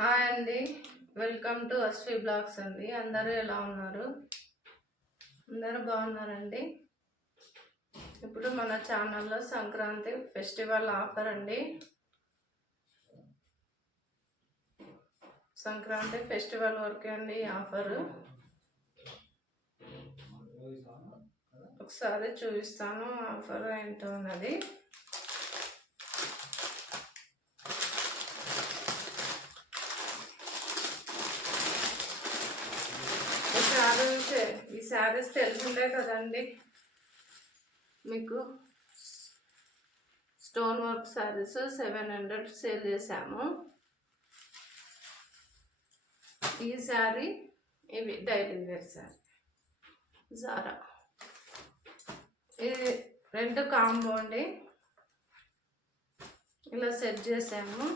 Hi అండి, welcome to Ashwi blogs అండి. అందరూ ఎలా ఉన్నారు? అందరూ బాగున్నారండి. ఇప్పుడు మన ఛానల్లో సంక్రాంతి ఫెస్టివల్ ఆఫర్ అండి. సంక్రాంతి ఫెస్టివల్ వరకే అండి ఆఫరు. ఒకసారి చూపిస్తాను ఆఫర్ ఏంటో ఉన్నది. ఈ శారీస్ తెలిసిందే కదండి మీకు. స్టోన్ వర్క్ శారీస్ 700 సేల్ చేసాము. ఈ శారీ ఇవి డైలీ వేర్ శారీ జారా. ఇది 2 కాంబో అండి, ఇలా సెట్ చేసాము.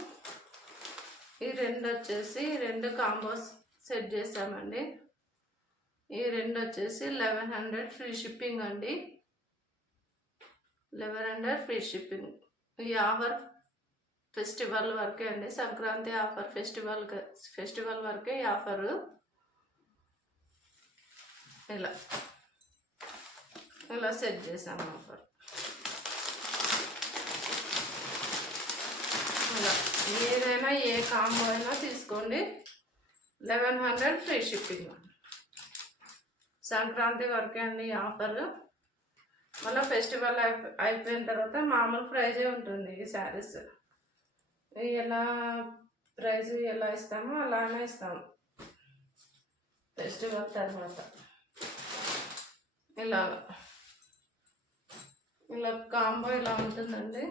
ఈ 2 వచ్చేసి 2 కాంబోస్ సెట్ చేసామండి. ఈ 2 వచ్చేసి 1100 ఫ్రీ షిప్పింగ్ అండి. 1100 ఫ్రీ షిప్పింగ్. ఈ ఆఫర్ ఫెస్టివల్ వరకే అండి, సంక్రాంతి ఆఫర్ ఫెస్టివల్ వరకే ఈ ఆఫరు. ఇలా సెట్ చేసాము ఆఫర్. ఇలా ఏదైనా ఏ కాంబో అయినా తీసుకోండి, 1100 ఫ్రీ షిప్పింగ్. సంక్రాంతి వరకే అండి ఆఫర్. మళ్ళీ ఫెస్టివల్ అయిపోయిన తర్వాత మామూలు ప్రైజే ఉంటుంది. ఈ శారీస్ ఎలా ప్రైజ్ ఎలా ఇస్తామో అలానే ఇస్తాము ఫెస్టివల్ తర్వాత. ఇలా కాంబో ఇలా ఉంటుందండి.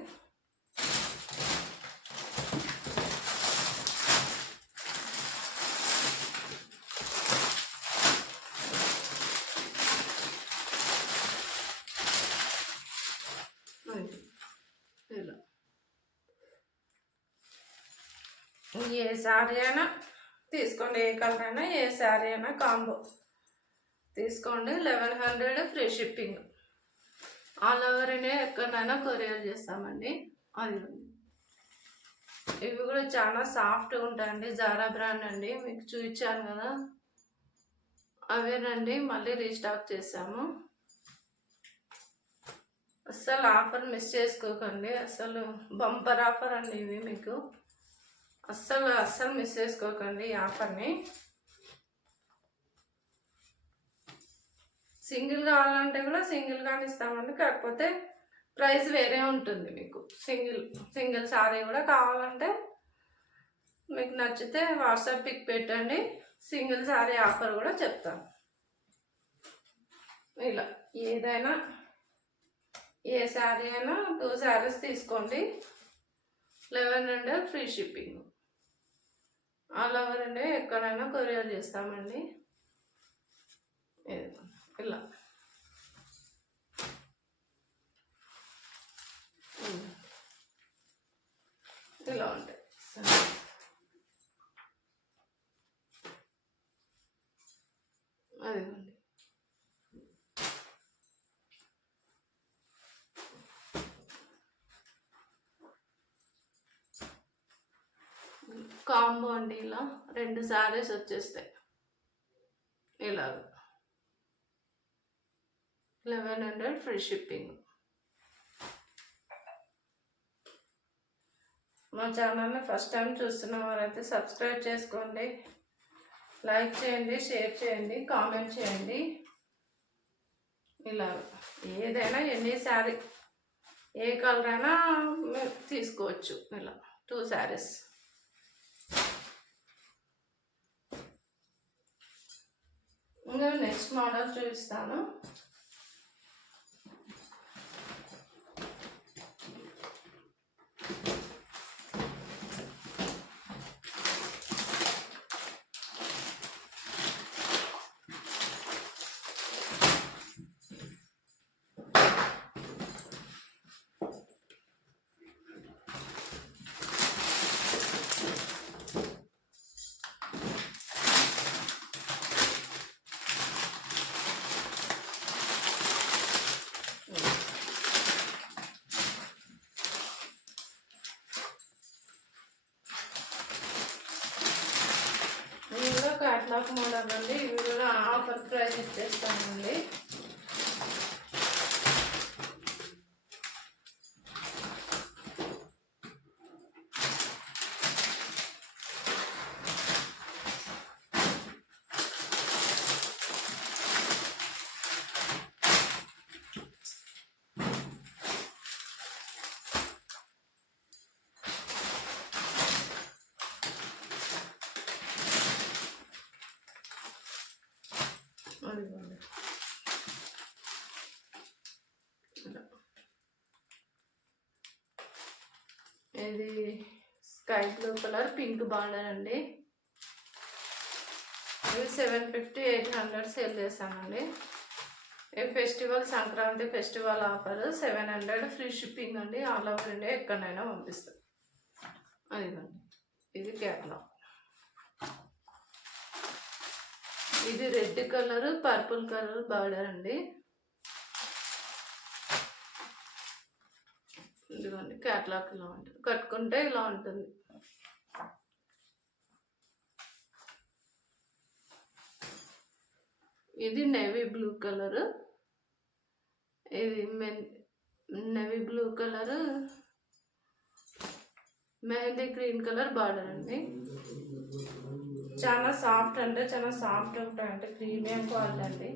ఏ శారీ అయినా తీసుకోండి, ఏ కలర్ అయినా ఏ శారీ అయినా కాంబో తీసుకోండి. 1100 free shipping. All over India ఎక్కడైనా కొరియర్ చేస్తామండి. అది ఇవి కూడా చాలా సాఫ్ట్గా ఉంటాయండి. జారా బ్రాండ్ అండి, మీకు చూపించాను కదా అవేనండి. మళ్ళీ రీస్టాక్ చేసాము. అస్సలు ఆఫర్ మిస్ చేసుకోకండి. అసలు బంపర్ ఆఫర్ అండి ఇవి. మీకు అస్సలు మిస్ చేసుకోకండి ఈ ఆఫర్ని. సింగిల్ కావాలంటే కూడా సింగిల్ కానీ ఇస్తామండి, కాకపోతే ప్రైస్ వేరే ఉంటుంది మీకు. సింగిల్ సారీ కూడా కావాలంటే మీకు నచ్చితే వాట్సాప్ పిక్ పెట్టండి, సింగిల్ సారీ ఆఫర్ కూడా చెప్తాను. ఇలా ఏదైనా ఏ శారీ అయినా 2 శారీస్ తీసుకోండి, 1100 free shipping. All over India ఎక్కడైనా కొరియర్ చేస్తామండి. ఇలా ఉంటాయి. అదిగోండి. కాంబో అండి. ఇలా 2 శారీస్ వచ్చేస్తాయి. ఇలా 1100 ఫ్రీ షిప్పింగ్. మా ఛానల్ని ఫస్ట్ టైం చూస్తున్న వారైతే సబ్స్క్రైబ్ చేసుకోండి, లైక్ చేయండి, షేర్ చేయండి, కామెంట్ చేయండి. ఇలా ఏదైనా ఎన్ని శారీ ఏ కలర్ అయినా తీసుకోవచ్చు. ఇలా 2 శారీస్. ఇంకా నెక్స్ట్ మోడల్ చూపిస్తాను. క్యాట్లాగ్ మోడల్ అండి. ఇవి కూడా ఆఫర్ ప్రైస్ ఇచ్చేస్తానండి. అదిగోండి. ఇది sky blue colour pink border అండి. ఇది 750 800 సేల్ చేస్తానండి. ఈ festival Sankranti festival offer 700 free shipping అండి. ఆల్ ఓవర్ ఇండియా ఎక్కడైనా పంపిస్తాం. అదిగోండి, ఇది క్యాట్లాగ్. ఇది red colour purple colour border అండి. ఇదిగోండి క్యాట్లాగ్ ఇలా ఉంటుంది, కట్టుకుంటే ఇలా ఉంటుంది. ఇది నేవీ బ్లూ కలర్, ఇది navy blue colour mehndi green colour border అండి. చాలా సాఫ్ట్ అంటే చాలా సాఫ్ట్ ఉంటాయంటే ప్రీమియం క్వాలిటీ అండి.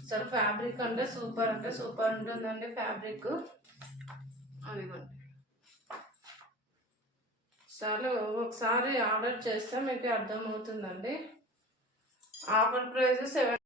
అసలు ఫ్యాబ్రిక్ అంటే సూపర్ ఉంటుందండి ఫ్యాబ్రిక్. అదిగోండి, చాలా ఒకసారి ఆర్డర్ చేస్తే మీకు అర్థమవుతుందండి. Offer price 7